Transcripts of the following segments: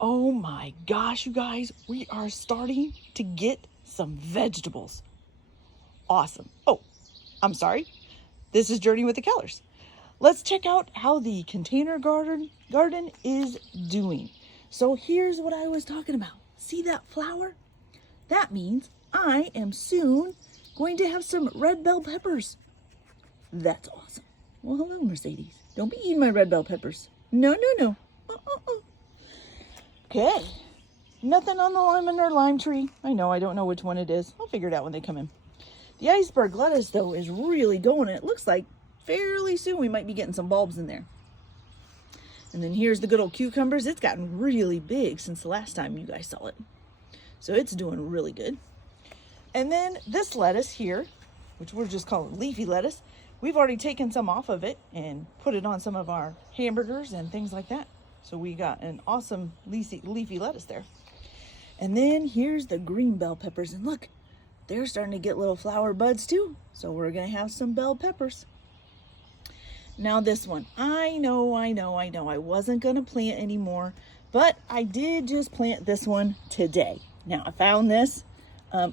Oh my gosh, you guys, we are starting to get some vegetables. Awesome. Oh, I'm sorry. This is Journey with the Kellers. Let's check out how the container garden is doing. So here's what I was talking about. See that flower? That means I am soon going to have some red bell peppers. That's awesome. Well, hello, Mercedes. Don't be eating my red bell peppers. No, no, no. Okay. Nothing on the lemon or lime tree. I don't know which one it is. I'll figure it out when they come in. The iceberg lettuce, though, is really going. It looks like fairly soon we might be getting some bulbs in there. And then here's the good old cucumbers. It's gotten really big since the last time you guys saw it. So it's doing really good. And then this lettuce here, which we're just calling leafy lettuce, we've already taken some off of it and put it on some of our hamburgers and things like that. So we got an awesome leafy lettuce there. And then here's the green bell peppers. And look, they're starting to get little flower buds too. So we're going to have some bell peppers. Now this one, I know. I wasn't going to plant anymore, but I did just plant this one today. Now I found this watermelon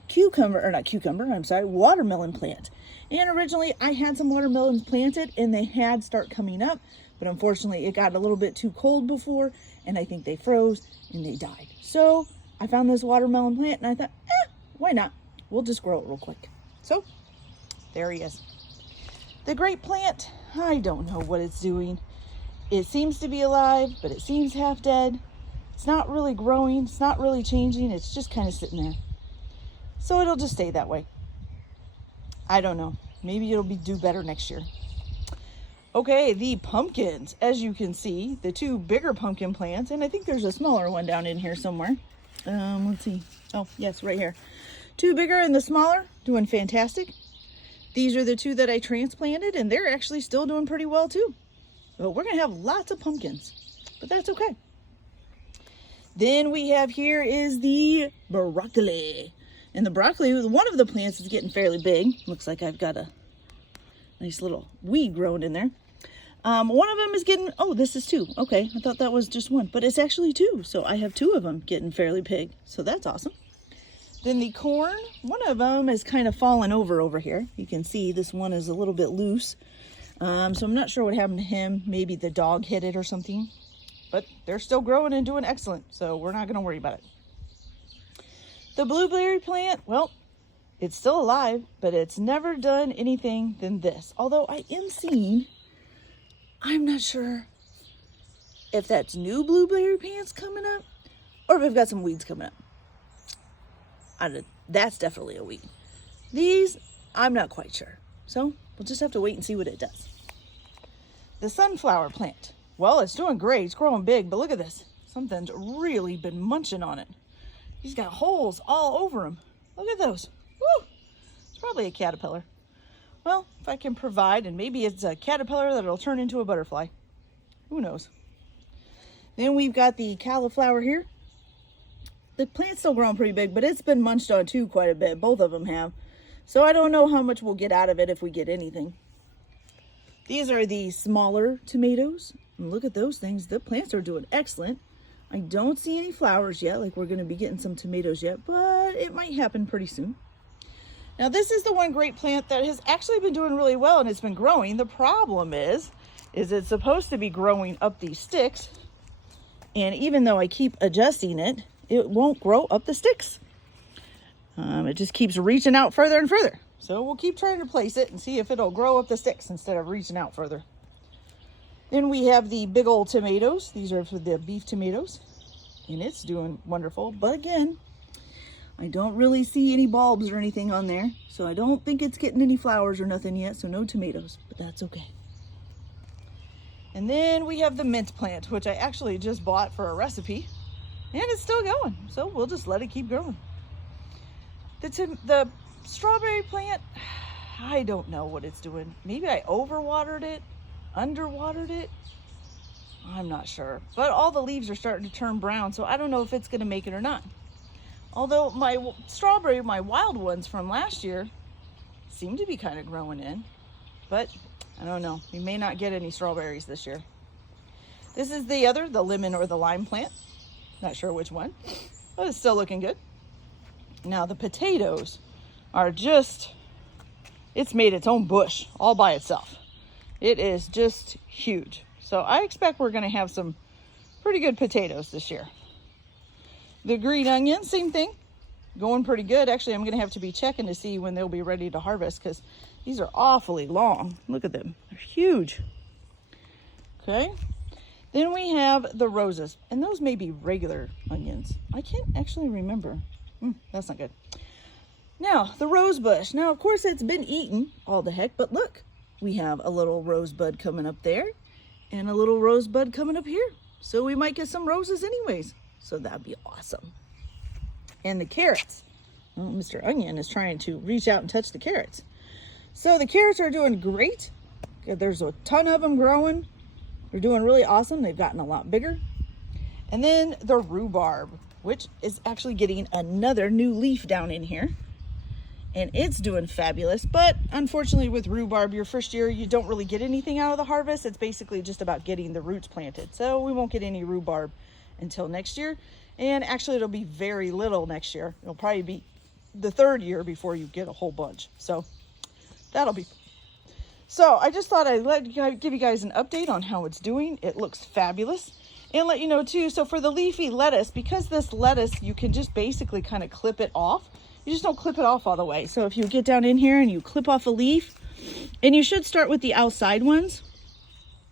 plant. And originally I had some watermelons planted and they had start coming up, but unfortunately it got a little bit too cold before and I think they froze and they died. So I found this watermelon plant and I thought, why not? We'll just grow it real quick. So there he is. The grape plant, I don't know what it's doing. It seems to be alive, but it seems half dead. It's not really growing. It's not really changing. It's just kind of sitting there. So it'll just stay that way. I don't know. Maybe it'll do better next year. Okay, the pumpkins. As you can see, the two bigger pumpkin plants, and I think there's a smaller one down in here somewhere. Let's see. Oh, yes, right here. Two bigger and the smaller, doing fantastic. These are the two that I transplanted, and they're actually still doing pretty well too. But we're going to have lots of pumpkins, but that's okay. Then we have here is the broccoli. And the broccoli, one of the plants is getting fairly big. Looks like I've got a nice little weed growing in there. One of them is getting, oh, this is two. Okay, I thought that was just one, but it's actually two. So I have two of them getting fairly big. So that's awesome. Then the corn, one of them is kind of fallen over here. You can see this one is a little bit loose. So I'm not sure what happened to him. Maybe the dog hit it or something. But they're still growing and doing excellent. So we're not going to worry about it. The blueberry plant, well, it's still alive, but it's never done anything than this. Although I am seeing, I'm not sure if that's new blueberry plants coming up or if we've got some weeds coming up. That's definitely a weed. These, I'm not quite sure. So we'll just have to wait and see what it does. The sunflower plant. Well, it's doing great. It's growing big, but look at this. Something's really been munching on it. He's got holes all over him. Look at those. Woo! It's probably a caterpillar. Well, if I can provide, and maybe it's a caterpillar that'll turn into a butterfly. Who knows? Then we've got the cauliflower here. The plant's still growing pretty big, but it's been munched on too quite a bit. Both of them have. So I don't know how much we'll get out of it if we get anything. These are the smaller tomatoes. And look at those things. The plants are doing excellent. I don't see any flowers yet, like we're going to be getting some tomatoes yet, but it might happen pretty soon. Now this is the one grape plant that has actually been doing really well and it's been growing. The problem is it's supposed to be growing up these sticks. And even though I keep adjusting it, it won't grow up the sticks. It just keeps reaching out further and further. So we'll keep trying to place it and see if it'll grow up the sticks instead of reaching out further. Then we have the big old tomatoes. These are for the beef tomatoes. And it's doing wonderful. But again, I don't really see any bulbs or anything on there. So I don't think it's getting any flowers or nothing yet. So no tomatoes, but that's okay. And then we have the mint plant, which I actually just bought for a recipe. And it's still going. So we'll just let it keep growing. The strawberry plant, I don't know what it's doing. Maybe I overwatered it, underwatered it. I'm not sure. But all the leaves are starting to turn brown, so I don't know if it's going to make it or not. Although my strawberry, my wild ones from last year, seem to be kind of growing in. But I don't know. We may not get any strawberries this year. This is the lemon or the lime plant. Not sure which one, but it's still looking good. Now the potatoes are just, it's made its own bush all by itself. It is just huge. So I expect we're gonna have some pretty good potatoes this year. The green onions, same thing, going pretty good. Actually, I'm gonna have to be checking to see when they'll be ready to harvest because these are awfully long. Look at them, they're huge. Okay, then we have the roses, and those may be regular onions. I can't actually remember. That's not good. Now, the rose bush. Now, of course, it's been eaten all the heck, but look, we have a little rosebud coming up there and a little rosebud coming up here. So we might get some roses anyways. So that'd be awesome. And the carrots. Well, Mr. Onion is trying to reach out and touch the carrots. So the carrots are doing great. There's a ton of them growing. They're doing really awesome. They've gotten a lot bigger. And then the rhubarb, which is actually getting another new leaf down in here. And it's doing fabulous. But unfortunately with rhubarb, your first year, you don't really get anything out of the harvest. It's basically just about getting the roots planted. So we won't get any rhubarb until next year. And actually it'll be very little next year. It'll probably be the third year before you get a whole bunch. So that'll be. So I just thought I'd give you guys an update on how it's doing. It looks fabulous. And let you know too, so for the leafy lettuce, because this lettuce, you can just basically kind of clip it off. You just don't clip it off all the way. So if you get down in here and you clip off a leaf, and you should start with the outside ones,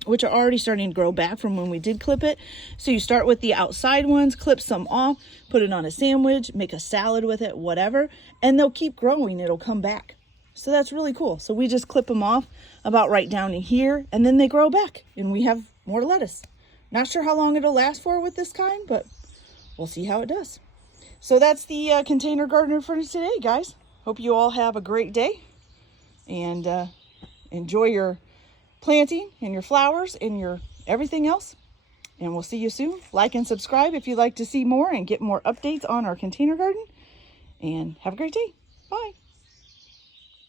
which are already starting to grow back from when we did clip it. So you start with the outside ones, clip some off, put it on a sandwich, make a salad with it, whatever, and they'll keep growing. It'll come back. So that's really cool. So we just clip them off about right down in here, and then they grow back and we have more lettuce. Not sure how long it'll last for with this kind, but we'll see how it does. So that's the container gardener for today, guys. Hope you all have a great day and enjoy your planting and your flowers and your everything else. And we'll see you soon. Like and subscribe if you'd like to see more and get more updates on our container garden. And have a great day. Bye.